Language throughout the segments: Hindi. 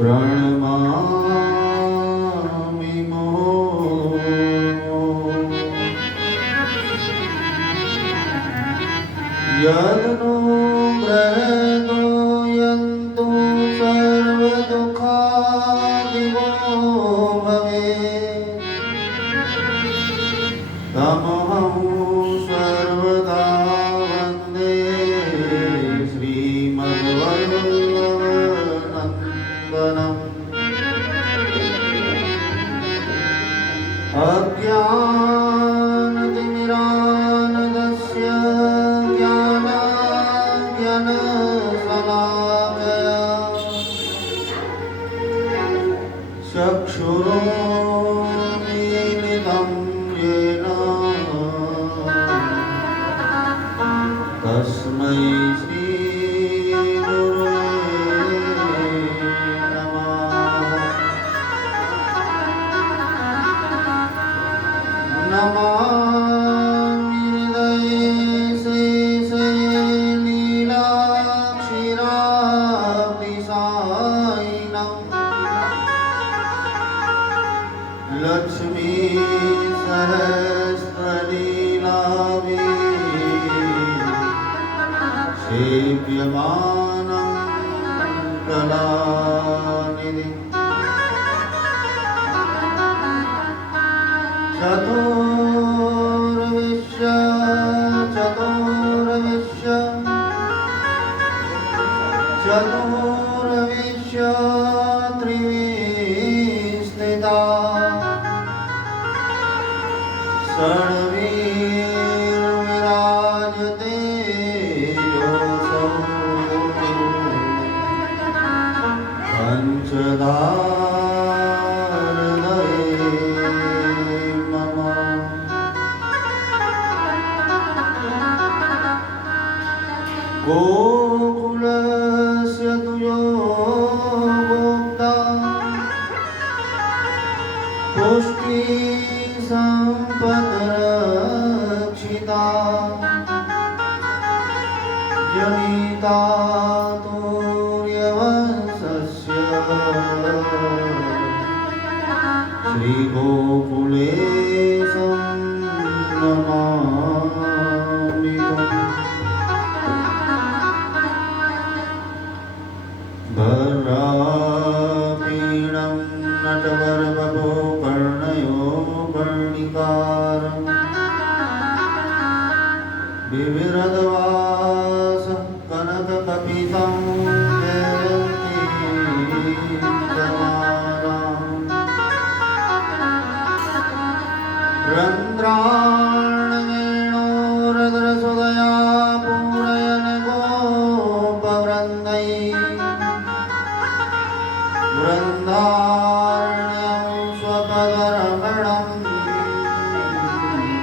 प्रणमामि यदनु ग्रहतो यन्तु सर्वदुःखादिवो भवेत् तमहं सर्वदा वन्दे श्रीमद्वल्लभनन्दनम् अज्ञानतिमिरान्धस्य ज्ञानाञ्जनशलाकया चक्षुरुन्मीलितं येन तस्मै श्रीगुरुवे नमः। नमामि हृदये शेषे लीलाक्षीराब्धिसायिनम् लक्ष्मी सहस्रलीलाभि सेव्यमानं कलानिधिम् चतुर्विश्व त्रिविस्थिता षड्वीर्विराजते योऽसौ पंचधा गोकुलस्य तुयो भोक्ता पुष्टिसम्पद्रक्षिता जनिता तुर्यवंशस्य श्रीगोकुलेशं नमामि। भरापीणं नटवरवपो कर्णयो कर्णिकारं विविरदवासः कनककपितं जयन्तीमालाम् रन्ध्राणवेणोरद्रसुदया पूरयन् गोपवृन्दैः वृन्दारण्यं स्वपदरमणं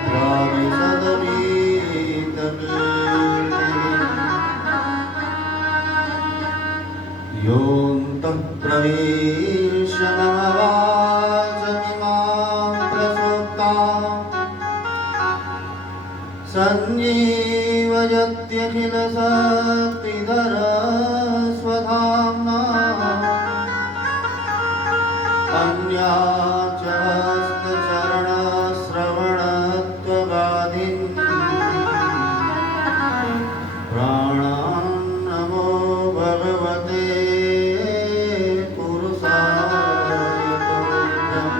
प्राविशदवीतकीर्तिः योऽन्तः प्रविश्य मम वाचमिमां प्रसुप्तां सञ्जीवयत्यखिलशक्तिधरस्वधाम्ना अन्याच्च हस्तचरणश्रवणत्वगादीन् प्राणान् नमो भगवते पुरुषाय तुभ्यम्।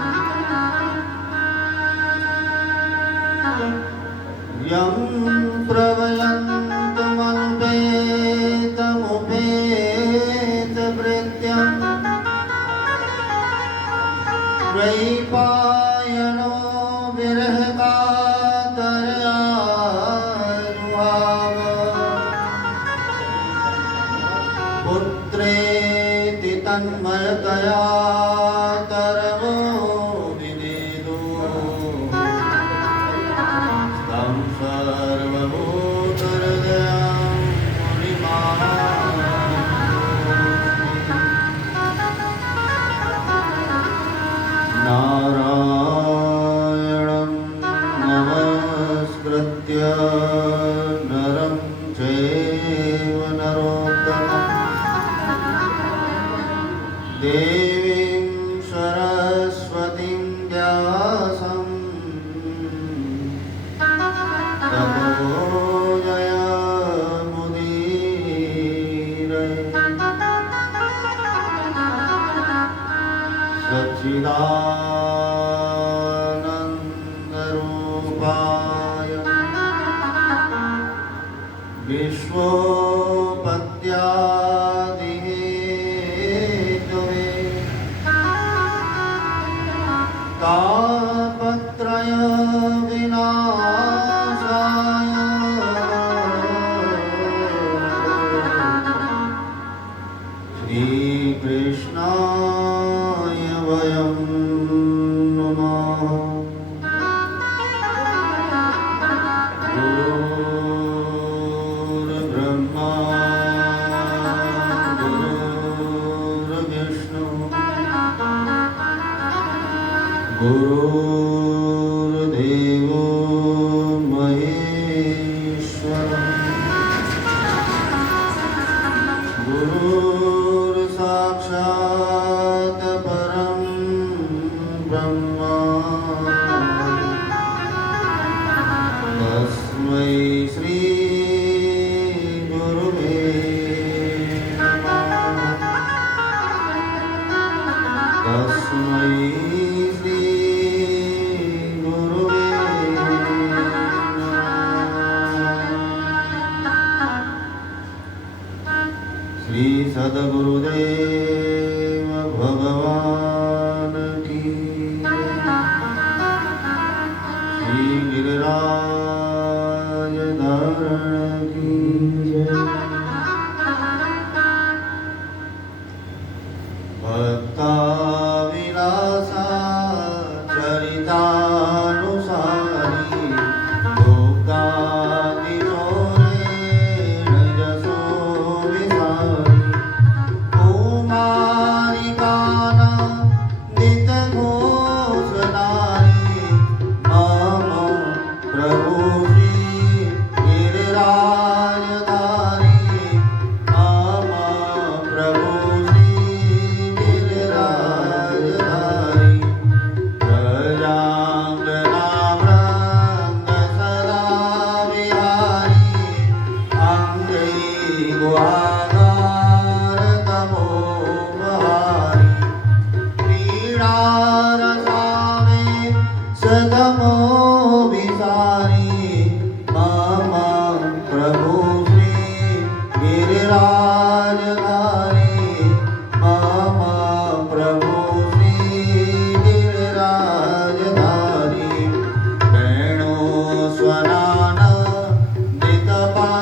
यं प्रवयन्तमनुपेतमुपेतभृत्यम् द्वैपायनो विरहकातरया जुहाव पुत्रेति तन्मयतया तरवो विनेदो तं सर्वभूतहृदयं मुनिमानतोऽस्मि। नारायणं नमस्कृत्य नरं चैव नरोत्तमं देवीं सरस्वतीं व्यासं ततो जयमुदीरये। सच्चिदानन्दरूपाय विश्वोपत्यादिहेतवे तापत्रय विनाशाय श्रीकृष्णाय वयं नमः। गुरुर्ब्रह्मा गुरुर्विष्णु गुरुर्देवो महेश्वरः गुरुर्साक्षात् परं ब्रह्म तस्मै श्री गुरुवे नमः। तस्मै श्री गुरुवे नमः। श्री सद्गुरुदेव भगवान की श्री गिरिराज धारण की जय। भक्ताविलासा चरितानुसारी भोगातिचोरेण यशो विसारी कुमारिकाना नितघोषधारी मम प्रभु श्री गिरिराजधारी मम प्रभु श्री गिरिराजधारी प्रजाङ्गनावृन्द सदा विहारी अङ्गै गुहागार तमोपहारी क्रीडारसामे सदमो विसारी मम प्रभु श्री गिरिराजधारी मम प्रभु श्री गिरिराजधारी वेणुस्वनान नितपान्नधारी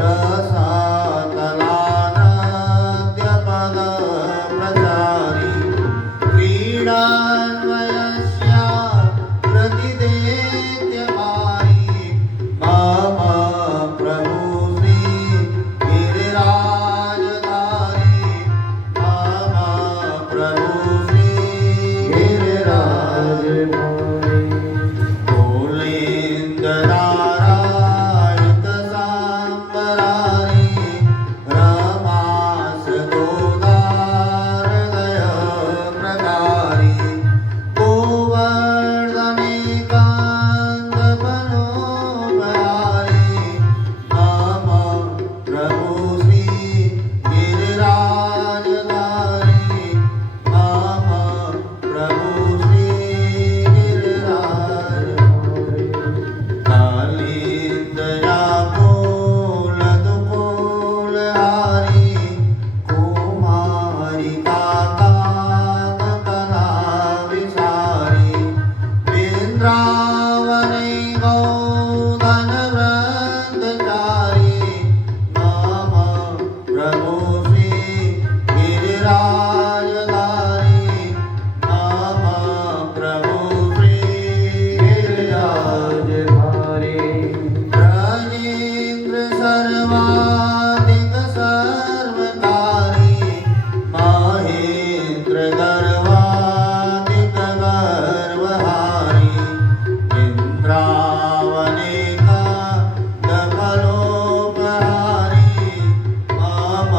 रसातलानाद्यपद प्रचारी क्रीडान्वयस्या प्रतिदेत्यमारी मम प्रभु श्री गिरिराजधारी मम प्रभु श्री गिरिराजधारी कुलेन्द्रनारायण सांबरारी रमास गोदारदय प्रकारी गोवर्धनेकान्त बनोपहारी मम प्रभु श्री गिरिराजधारी मम प्रभु श्री गिरिराजधारी कालिन्दया कोलदुकोलहारी कुमारिका काककला विसारी विन्द्रावने गौधनवृन्दचारी मम प्रभु श्री गिरिराजधारी मम प्रभु श्री गिरिराजधारी ब्रजेन्द्र सर्वाधिक सर्वकारी महेन्द्र गर्वाधिक गर्वहारी इन्द्रावनेका दफलोपहारी मम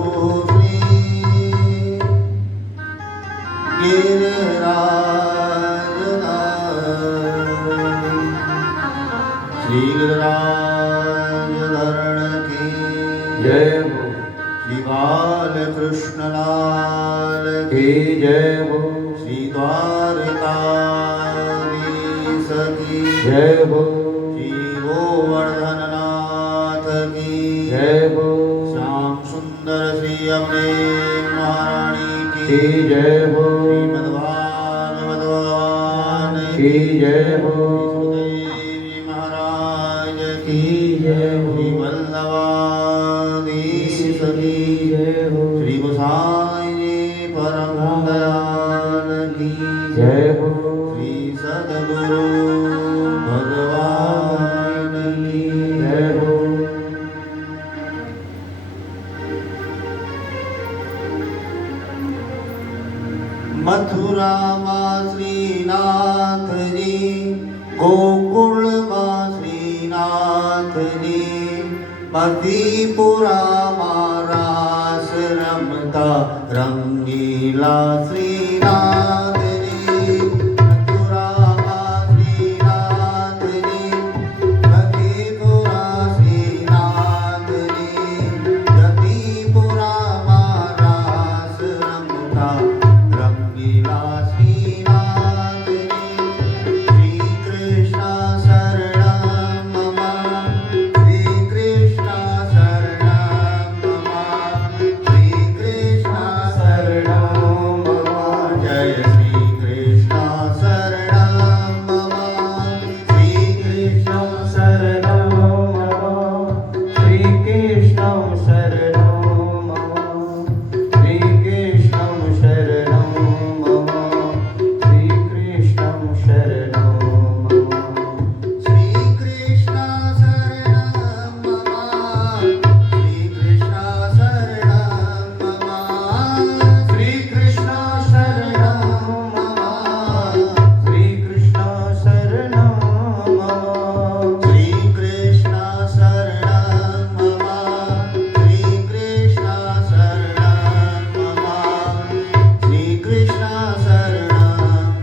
श्री श्री गिरिराज धरण की जय हो। श्री बालकृष्ण लाल की जय हो। श्री द्वारिकाधीश की जय हो। श्री गोवर्धन नाथ की जय हो। श्याम सुंदर श्री अम्बे महारानी की जय हो। श्रीमद्भागवत भगवान की जय हो। सुखदेव महाराज की जय हो। श्री वल्लभाधीश की जय हो। श्री गोसाई जी परम दयाल की जय हो। श्री सद्गुरु भगवान की जय हो। मथुरा माँ श्रीनाथ जी, गोकुल माँ श्रीनाथ जी, मधुपुरा माँ रास रमता रंगीला श्रीनाथ जी। मथुरा माँ श्रीनाथ जी, मधुपुरा श्रीनाथ जी, मधुपुरा माँ रास रमता रंगीला श्रीनाथ जी। श्री कृष्ण शरणं मम, श्री कृष्ण शरणं मम, श्री कृष्ण शरणं मम। जय श्री कृष्ण शरणं मम, श्री कृष्ण शरणं मम। श्री कृष्णं शरणं मम। श्री कृष्णं शरणं मम। श्री कृष्णं शरणं मम। श्री कृष्ण शरणं मम, श्री कृष्ण शरणं मम, श्री कृष्ण शरणं मम, श्री कृष्ण शरणं मम। श्री कृष्ण शरणं मम, श्री कृष्ण शरणं मम, श्री कृष्ण शरणं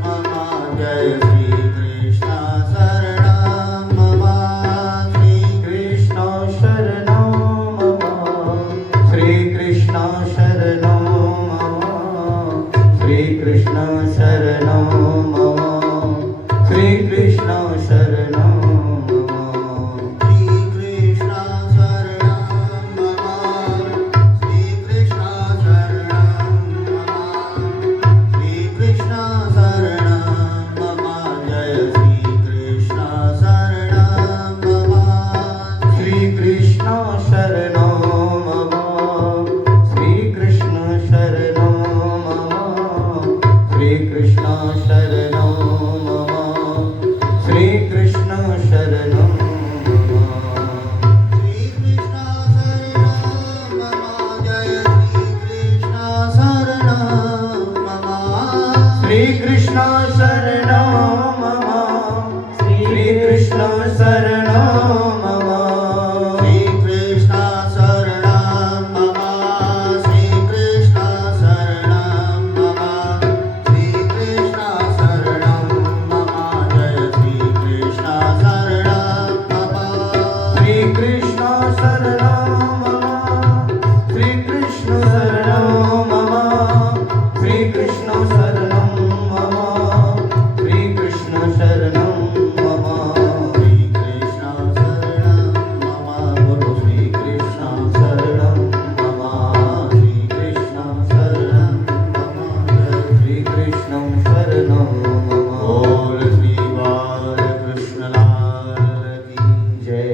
मम। जय श्री कृष्ण शरणं मम, श्री कृष्ण शरणं मम। श्री कृष्ण शरणं मम। श्री कृष्ण शरणं मम। श्री कृष्ण शरणं मम। श्री कृष्ण शरणं मम, श्री कृष्ण शरणं मम, श्री कृष्ण शरणं मम। जय श्री कृष्ण शरणं मम, श्री कृष्ण शरणं मम। श्री कृष्ण शरणं मम। श्री कृष्ण शरणं मम। श्री कृष्ण शरणं मम। श्री कृष्ण शरणं मम। जय श्री कृष्ण शरणं मम, श्री कृष्ण शरणं मम। श्री कृष्ण शरणं मम। श्री कृष्ण शरणं मम, श्री कृष्ण शरणं मम, श्री कृष्ण शरणं मम। जय श्री कृष्ण शरणं मम, श्री कृष्ण शरणं मम। श्री कृष्ण शरणं मम। श्री कृष्ण शरणं मम। श्री कृष्ण शरणं मम। श्री कृष्ण शरणं मम, गुरु श्री कृष्ण शरणं मम, श्री कृष्ण शरणं मम। जय श्री कृष्ण शरणं मम। बोल श्री बालकृष्ण लाल की जय।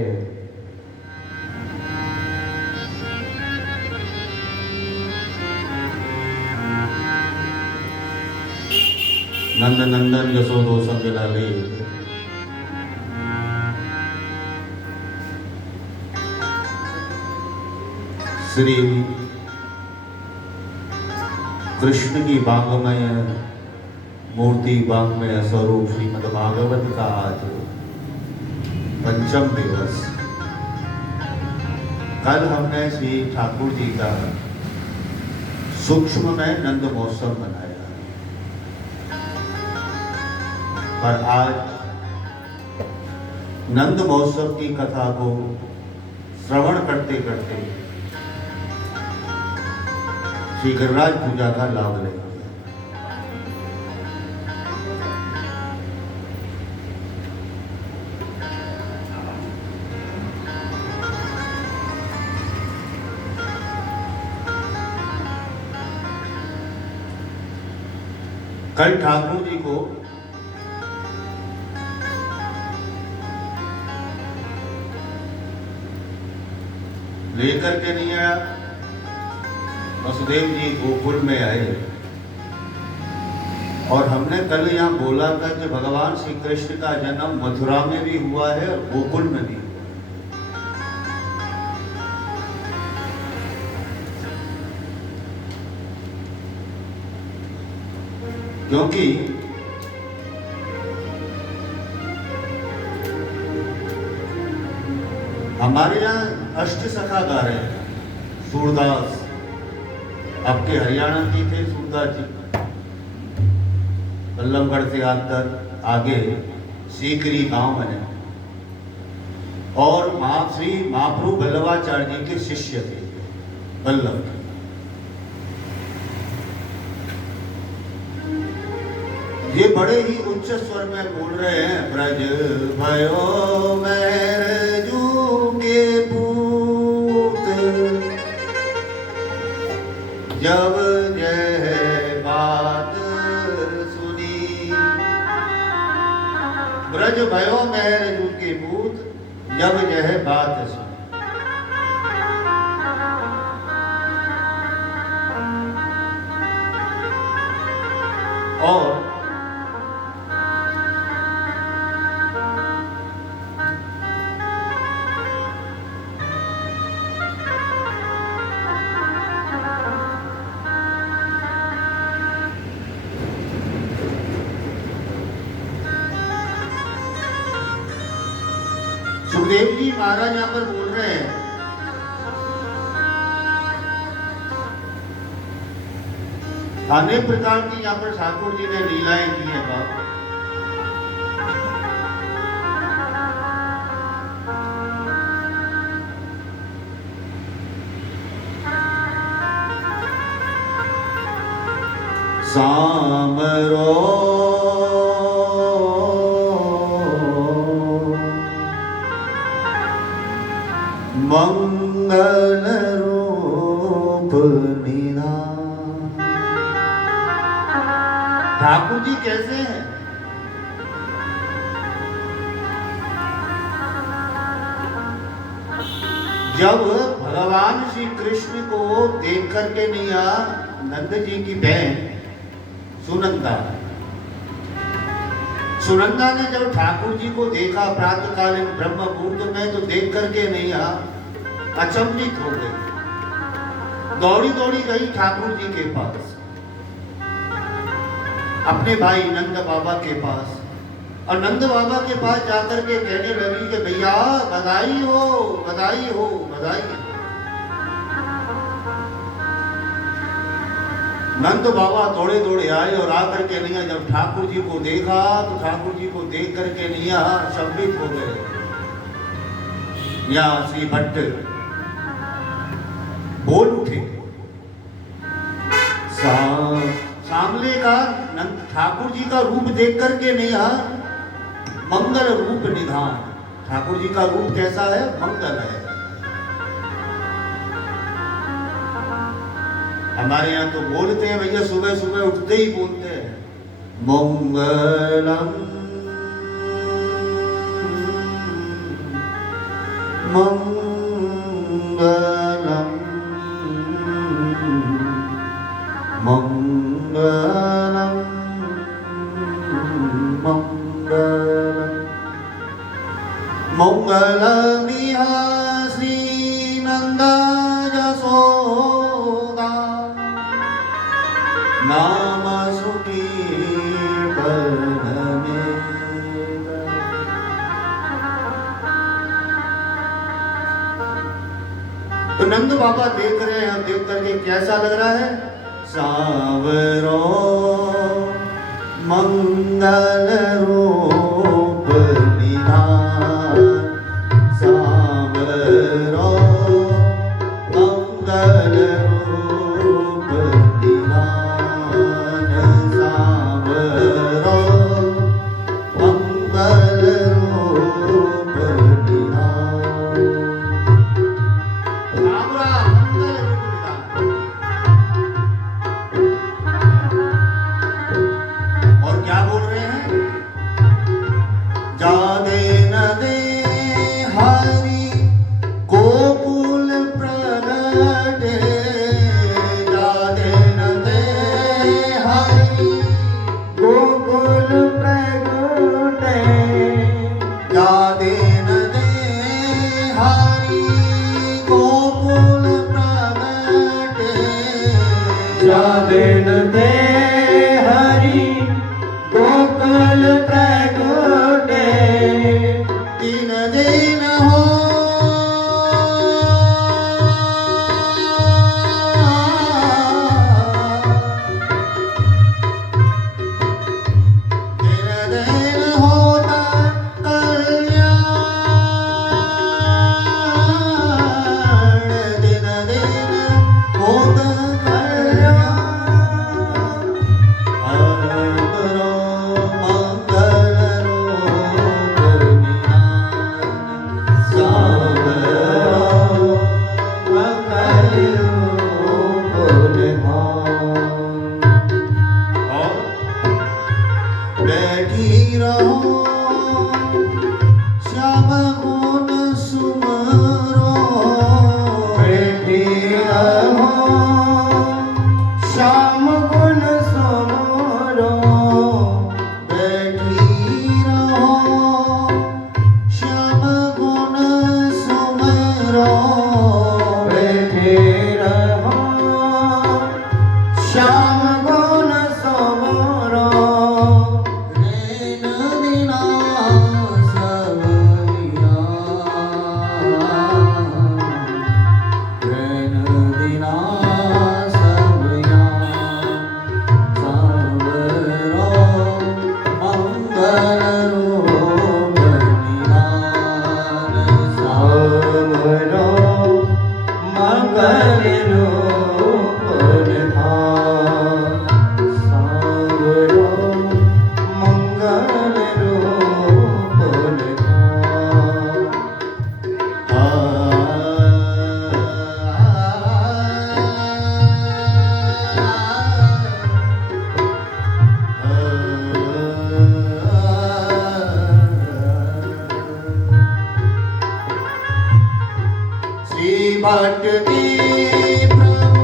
नंद नंदन यशोदोषम लाले श्री कृष्ण की वाङ्मय मूर्ति वाङ्मय स्वरूप श्रीमद् भागवत का आज पंचम दिवस। कल हमने श्री ठाकुर जी का सूक्ष्म में नंद महोत्सव मनाया, पर आज नंद महोत्सव की कथा को श्रवण करते करते श्री गिरिराज पूजा का लाभ लेंगे। कल ठाकुर जी को लेकर के नहीं आया, वसुदेव जी गोकुल में आए और हमने कल यहाँ बोला था कि भगवान श्री कृष्ण का जन्म मथुरा में भी हुआ है और गोकुल में भी हुआ है। क्योंकि हमारे यहाँ अष्ट सखा गा रहे हैं, सूरदास आपके हरियाणा की थे, सूरदास जी बल्लभगढ़ से आगे सीकरी गांव है और श्री महाप्रभु वल्लभाचार्य जी के शिष्य थे बल्लभ। ये बड़े ही उच्च स्वर में बोल रहे हैं, ब्रज भयो मैरजू के पूत जब यह बात सुनी। ब्रज भयो मैरजू के पूत जब यह बात सुनी। और सुखदेव जी महाराज यहाँ पर बोल रहे हैं, अनेक प्रकार की यहाँ पर ठाकुर जी ने लीलाएं की हैं। बाप सामरो मंगल रूप निधान। ठाकुर जी कैसे हैं? जब भगवान श्री कृष्ण को देख करके नहीं आ, नंद जी की बहन सुनंदा ने जब ठाकुर जी को देखा प्रातःकालीन ब्रह्म मुहूर्त में, तो देख करके नहीं आ, अचंभित हो गई, दौड़ी दौड़ी गई ठाकुर जी के पास, अपने भाई नंद बाबा के पास, और नंद बाबा के पास जाकर के कहने लगी कि भैया बधाई हो, बधाई हो, बधाई हो। नंद बाबा दौड़े दौड़े आए और आकर के नहीं, जब ठाकुर जी को देखा तो ठाकुर जी को देख करके नहीं शंकित हो गए। या श्री भट्ट बोल उठे, सामने का ठाकुर जी का रूप देख करके नहीं, मंगल रूप निधान। ठाकुर जी का रूप कैसा है? मंगल है। हमारे यहाँ तो बोलते हैं भैया, सुबह सुबह उठते ही बोलते हैं मंगलम मंगलम मंगलम मंगलम मंगलमिहा श्री नंदा यशोदा नाम सुकीर्तन में। तो नंद बाबा देख रहे हैं, देख करके कैसा लग रहा है? सावरो मंगल रूप निधान, सावरो मंगल रूप निधान, सावरो मंगल रूप निधान। सावरा मंगल रूप निधान। और क्या बोल रहे हैं? जादे न दे हरि गोकुल प्रगटे, जादे न दे हरि गोकुल प्रगटे, जादे न दे हरि गोकुल प्रगटे, जादे न दे हरि गोकुल प्रगटे, दिन दिन हो दिन दिन होता कल्याण, दिन दिन होता कल्याण। सावरो मंगल रूप निधान, सावरो मंगल रूप निधान। और बैठी रहो श्याम गुण सुमरो, बैठी रहो श्याम गुण सुमरो, बैठी रहो श्याम गुण सुमरो, बैठे रहो श्याम गुण सुमरो, रैन दीना सवैया, रैन दीना सवैया, सावरो मंगल रूप निधान, सावरो मंगल रूप निधान, सावरो मंगल रूप निधान। श्री भट्ट के प्रभु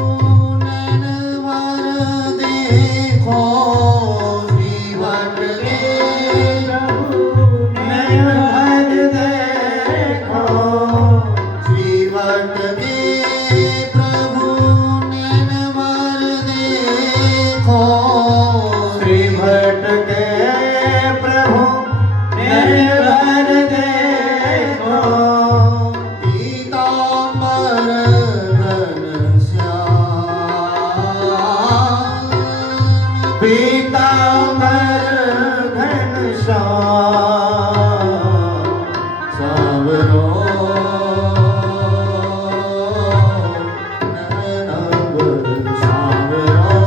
नैनवर देखो, श्री भट्ट के नयनभर देखो, श्री भट्ट के प्रभु नैनवर देखो, श्री भट्ट के प्रभु नयनभर देखो, पीताम्बर घनश्याम, पीताम्बर घनश्याम, सावरो नयनव सावरो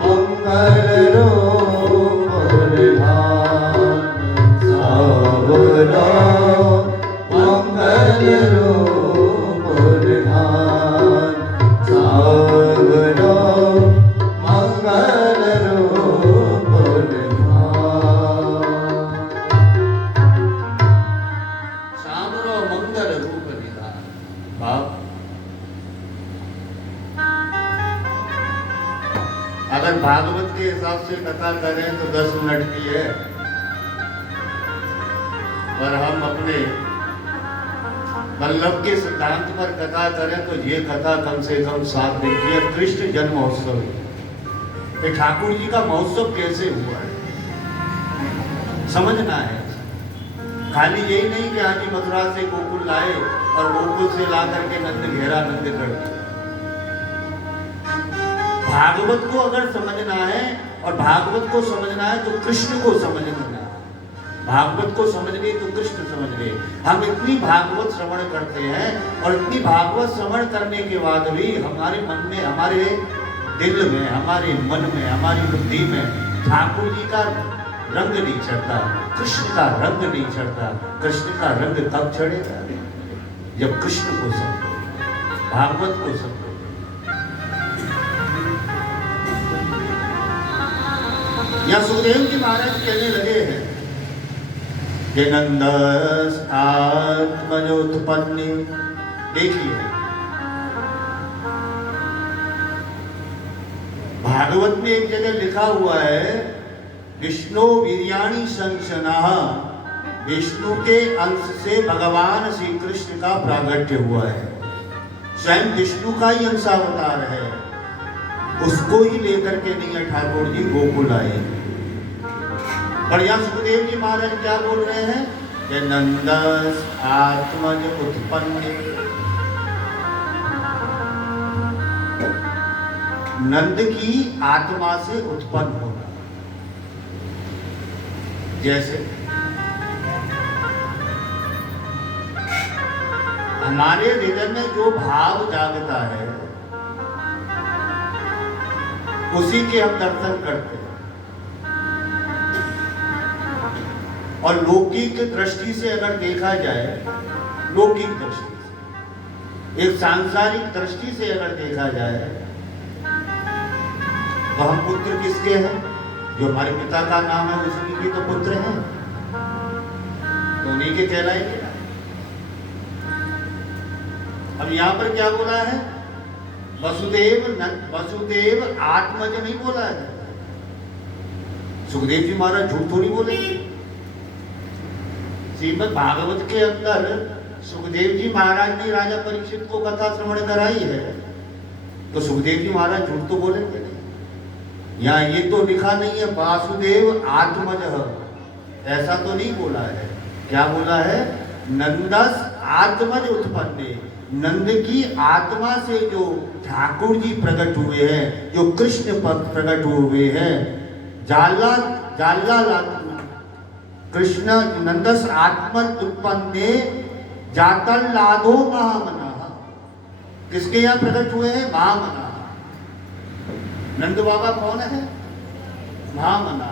मंगल रूप निधान, सावरो मंगल रूप निधान, सावरो मंगल रूप निधान। सावरो मंगल रूप निधान। बाप, अगर भागवत के हिसाब से कथा करें तो 10 मिनट की है, पर हम अपने वल्लभ के सिद्धांत पर कथा करें तो ये कथा कम से कम 7 दिन की है। कृष्ण जन्म महोत्सव है। ये ठाकुर जी का महोत्सव कैसे हुआ है समझना है। खाली यही नहीं कि हाँ जी मथुरा से गोकुल लाए और गोकुल से ला करके नंद घेरा नंद कर दिया। भागवत को अगर समझना है और भागवत को समझना है तो कृष्ण को समझना है। भागवत को समझ लिए तो कृष्ण समझ लिए। हम इतनी भागवत श्रवण करते हैं और इतनी भागवत श्रवण करने के बाद भी हमारे मन में, हमारे दिल में, हमारे मन में, हमारी बुद्धि में ठाकुर जी का रंग नहीं चढ़ता, कृष्ण का रंग नहीं चढ़ता। कृष्ण का रंग कब चढ़ेगा? जब कृष्ण को समझो, भागवत को समझो। या सुखदेव जी महाराज कहने लगे हैं कि नंदस आत्मजोत्पन्ने। देखिए भागवत में एक जगह लिखा हुआ है विष्णु वीर्याणि संशनाः, विष्णु के अंश से भगवान श्री कृष्ण का प्रागट्य हुआ है। स्वयं विष्णु का ही अंशावतार है, उसको ही लेकर के नहीं है ठाकुर जी गोकुल आए। पर यहाँ सुखदेव जी महाराज क्या बोल रहे हैं कि नंदस आत्मज उत्पन्न। नंद की आत्मा से उत्पन्न होना। जैसे हमारे हृदय में जो भाव जागता है उसी के हम दर्शन करते हैं। और लौकिक दृष्टि से अगर देखा जाए, लौकिक दृष्टि से, एक सांसारिक दृष्टि से अगर देखा जाए तो हम पुत्र किसके हैं? जो हमारे पिता का नाम है उसी के तो पुत्र हैं, तो उन्हीं के कहलाएंगे। अब यहाँ पर क्या बोला है? वसुदेव आत्मज नहीं बोला है। सुखदेव जी महाराज झूठ थोड़ी बोलेंगे। श्रीमद् भागवत के अंदर सुखदेव जी महाराज ने राजा परीक्षित को कथा श्रवण कराई है, तो सुखदेव जी महाराज झूठ तो बोलेंगे नहीं। यहाँ ये तो लिखा नहीं है वासुदेव आत्मजः, ऐसा तो नहीं बोला है। क्या बोला है? नंदस आत्मज उत्पन्ने। नंद की आत्मा से जो ठाकुर जी प्रकट हुए हैं, जो कृष्ण पद प्रकट हुए हैं, कृष्ण नंदस आत्मज उत्पन्ने जातल्लादो महामना। किसके यहाँ प्रकट हुए हैं? महामना। नंद बाबा कौन है? महामना।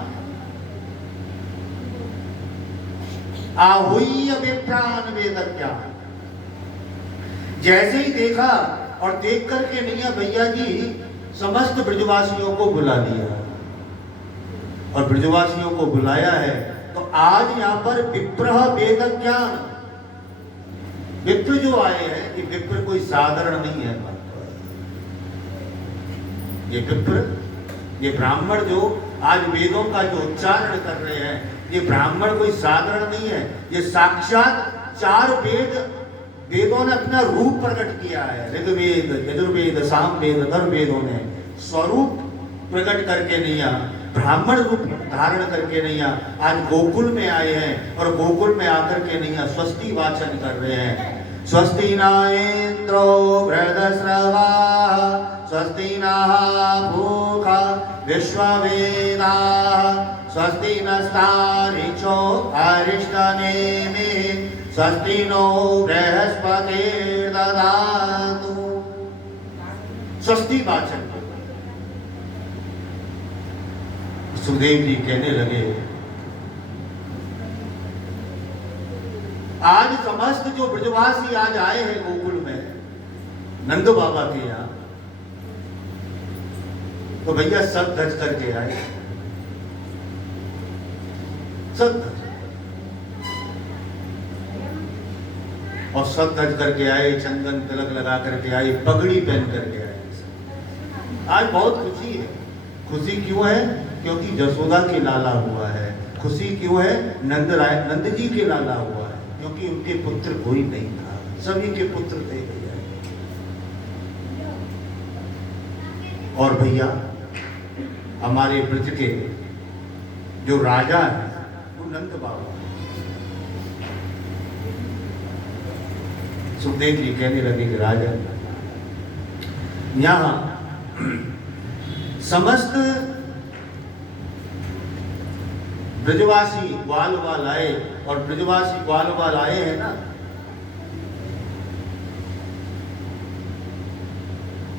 आहुय विप्रान वेदज्ञान। जैसे ही देखा और देख करके नैया भैया जी समस्त ब्रजवासियों को बुला लिया, और ब्रजवासियों को बुलाया है तो आज यहाँ पर विप्रह वेदज्ञान। विप्र जो आए हैं, ये विप्र कोई साधारण नहीं है। ये विप्र, ये ब्राह्मण जो आज वेदों का जो उच्चारण कर रहे हैं, ये ब्राह्मण कोई साधारण नहीं है। ये साक्षात 4 वेदों ने अपना रूप प्रकट किया है। ऋग्वेद, यजुर्वेद, सामवेद, अथर्ववेदों ने स्वरूप प्रकट करके नैया, ब्राह्मण रूप धारण करके नैया आज गोकुल में आए हैं, और गोकुल में आकर के नैया स्वस्ति वाचन कर रहे हैं। स्वस्ति न इंद्रो वृद्धश्रवा, स्वस्ति नः भूखा विश्ववेदाः, स्वस्ति नस्तारिक्षो अरिष्टनेमिः, स्वस्ति नो बृहस्पतिर्दधातु। स्वस्ति वाचन सुखदेव जी कहने लगे आज समस्त जो ब्रजवासी आज आए हैं गोकुल में नंद बाबा के यहाँ, तो भैया सब धज करके आए, सब धज, और सब धज करके आए, चंदन तिलक लगा करके आए, पगड़ी पहन करके आए। आज बहुत खुशी है। खुशी क्यों है? क्योंकि जसोदा के लाला हुआ है। खुशी क्यों है? नंद जी के लाला हुआ है, क्योंकि उनके पुत्र कोई नहीं था, सभी के पुत्र थे भैया। और भैया हमारे ब्रज के जो राजा है वो नंद बाबा। सुखदेव जी कहने लगे कि राजा, यहाँ समस्त ब्रजवासी ग्वाल वाल आए, और ब्रजवासी ग्वाल वाल आए हैं ना,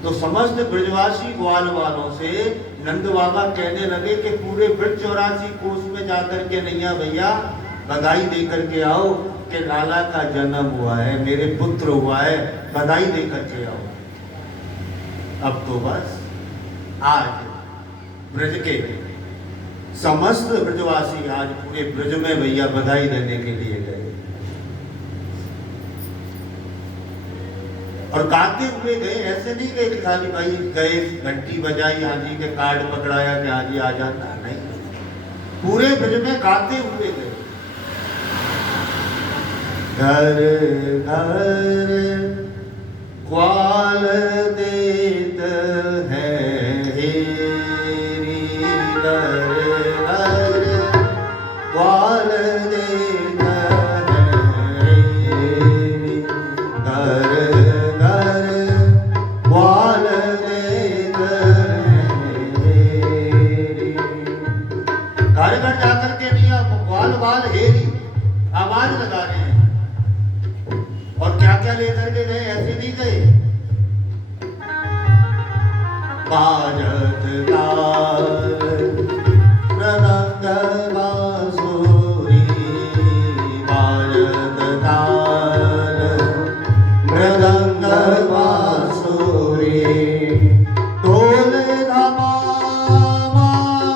तो समस्त ब्रजवासी ग्वाल वालों से नंद बाबा कहने लगे कि पूरे ब्रज 84 कोस में जाकर के नैया भैया बधाई दे करके आओ कि लाला का जन्म हुआ है, मेरे पुत्र हुआ है, बधाई दे करके आओ। अब तो बस आज ब्रज के समस्त ब्रजवासी आज पूरे ब्रज में भैया बधाई देने के लिए गए, और गाते हुए गए। ऐसे नहीं गए कि खाली भाई गए घंटी बजाई, हाँ जी के कार्ड पकड़ाया कि हाँ जी आ जाता, नहीं, पूरे ब्रज में गाते हुए गए। घर घर ग्वाल देत है हेरी, घर घर ग्वाल देत है हेरी, घर घर ग्वाल देत है हेरी। घर घर जाकर के नहीं, ग्वाल वाल हेरी आवाज लगा रहे हैं। और क्या क्या लेकर के गए, ऐसे नहीं गए। बाजत ताल मृदंग बांसुरी, बाजत ताल मृदंग बांसुरी, ढोल धमामा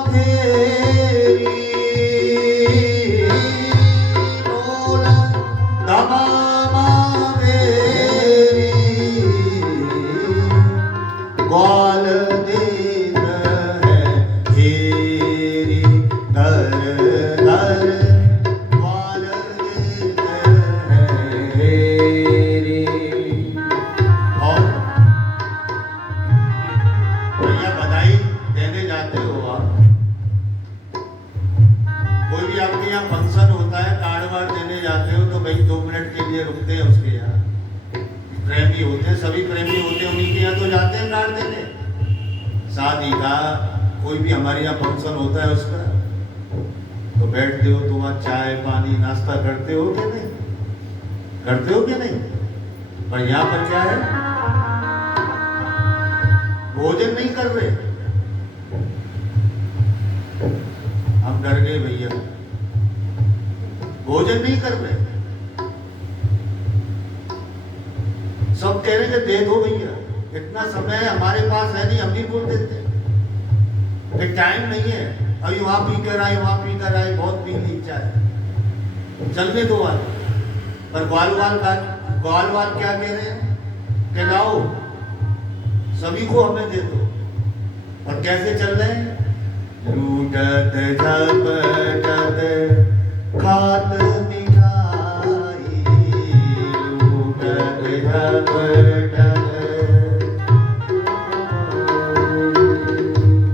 फेरी, ढोल धमामा ग्वाल देत है हेरी, घर घर ग्वाल देत है हेरी। और भैया बधाई देने जाते हो आप, कोई भी आपके यहाँ फंक्शन होता है, कार्ड वार्ड देने जाते हो तो भाई 2 मिनट के लिए रुकते हैं उसके यहाँ। प्रेमी होते हैं, सभी प्रेमी होते हैं, उन्हीं के यहाँ तो जाते हैं कार्ड देने। शादी का कोई भी हमारे यहाँ फंक्शन होता है उसका, तो बैठते हो तो वहाँ चाय पानी नाश्ता करते हो कि नहीं, करते हो कि नहीं? पर यहाँ पर क्या है, भोजन नहीं कर रहे। हम डर गए भैया, भोजन नहीं कर रहे। सब कह रहे कि दे दो भैया, इतना समय हमारे पास है नहीं, हम नहीं बोल देते, टाइम नहीं है, अभी वहां पी कर आए, वहां पी कर आए, बहुत पी ली चाय, चलने दो आज। पर ग्वाल वाल क्या कह रहे हैं कि लाओ सभी को हमें दे दो। और कैसे चल रहे हैं, लूटत झपटत खात मिठाई, लूटत झपटत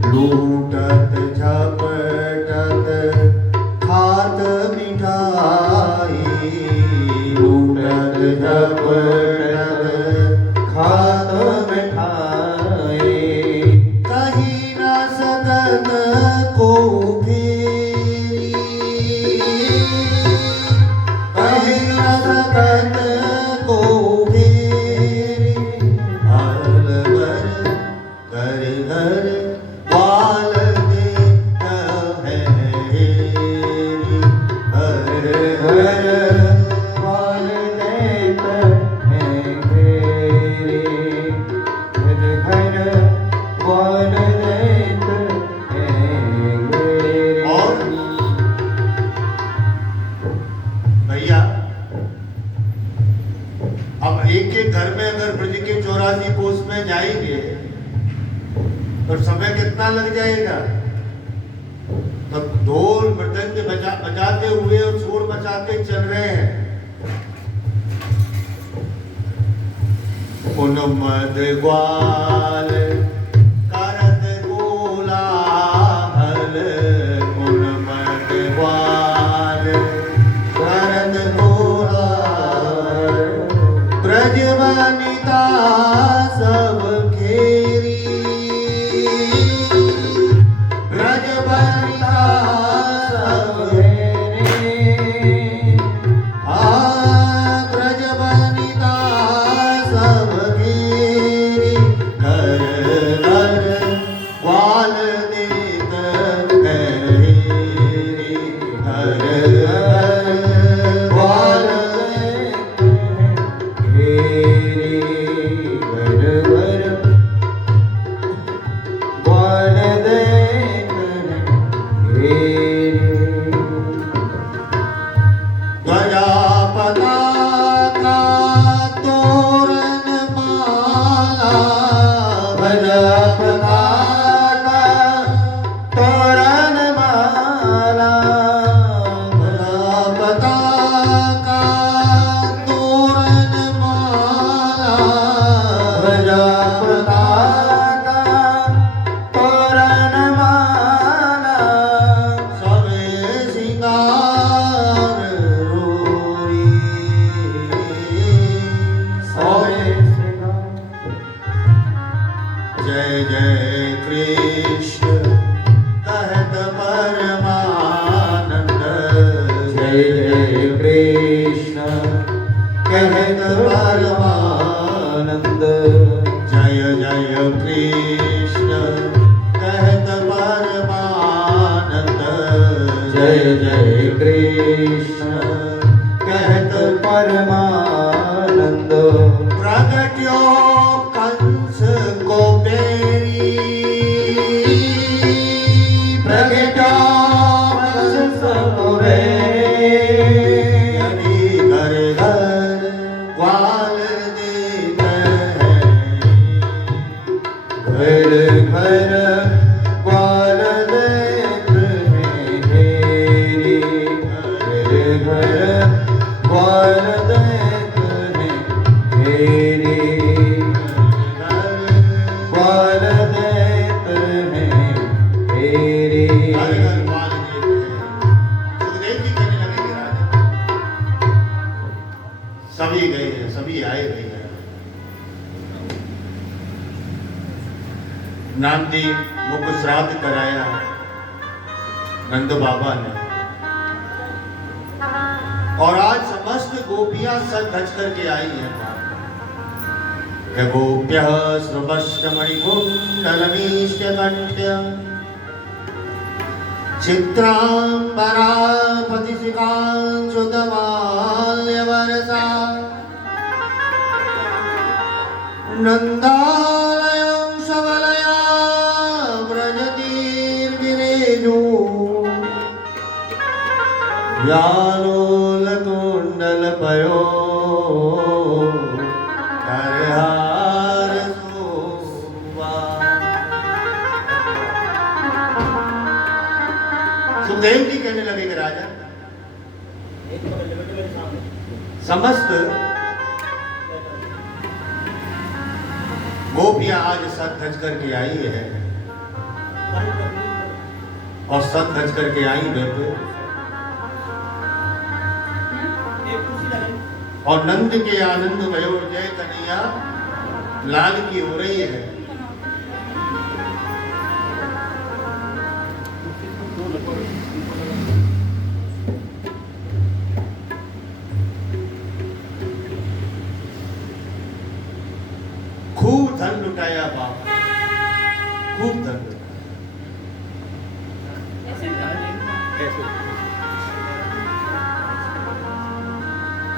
लूटत झपटत खात मिठाई, लूटत झपटत खात मिठाई, कहीं न सकत को फेरी, कहीं न सकत को फेरी, हर घर घर घर ग्वाल देत है हेरी, हर घर ग्वाल देत है हेरी, हर घर ग्वाल देत है हेरी। और भैया अब एक एक घर में अगर ब्रज के 84 कोस में जाएंगे तो समय कितना लग जाएगा। तो ढोल मृदंग बजाते हुए और शोर मचाते चल रहे हैं। उन्मद ग्वाल करत कोलाहल, उन्मद ग्वाल करत कोलाहल, ब्रज वनिता सब खेरी, जय कृष्ण कहत परमानंद। प्रगट्यो कंस को बेरी, प्रगटा कंस को बेरी, घर घर ग्वाल देते हैं, घर घर ग्वाल देते हैं तेरी, घर घर ग्वाल देते हैं तेरी, ग्वाल देते हैं तेरी। घर घर ग्वाल देते हैं। सुखदेव जी कहने लगे कि राजा, सभी गए हैं, सभी आए गए हैं। नांदी मुख श्राद्ध कराया नंद बाबा ने, और आज समस्त गोपियां सज धज करके आई हैं। गोप्यः श्रुवष्टमणिकुण्डलमीष्टकण्ठ्य चित्राम्बरा पतिशिखांशुतमाल्यवरसा नन्दालयं सबलया व्रजतीर्विरेणु व्यालोलकुण्डलपयो करहार शोभा। सुखदेव जी कहने लगे कि राजा, समस्त गोपियां आज सज धज करके आई है, और सज धज करके आई बेटे, और नंद के आनंद भयो जय कन्हैया लाल की हो रही है। खूब धन लुटाया बाप, खूब धन लुटाया।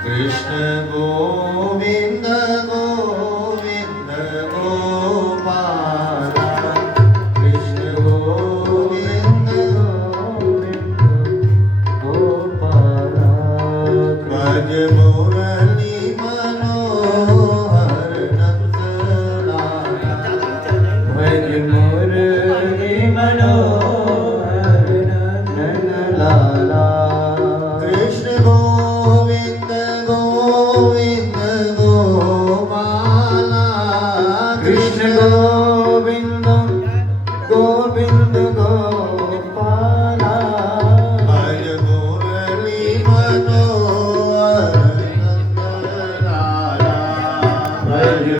कृष्ण गोविंद गोविंद गोपाला, कृष्ण गोविंद गोविंद गोपाला, भज मुरली मनोहर नंदलाला, भज मुरली मनोहर नंदलाला। कृष्ण गोविंद गोविंद गोपाला, कृष्ण गोविंद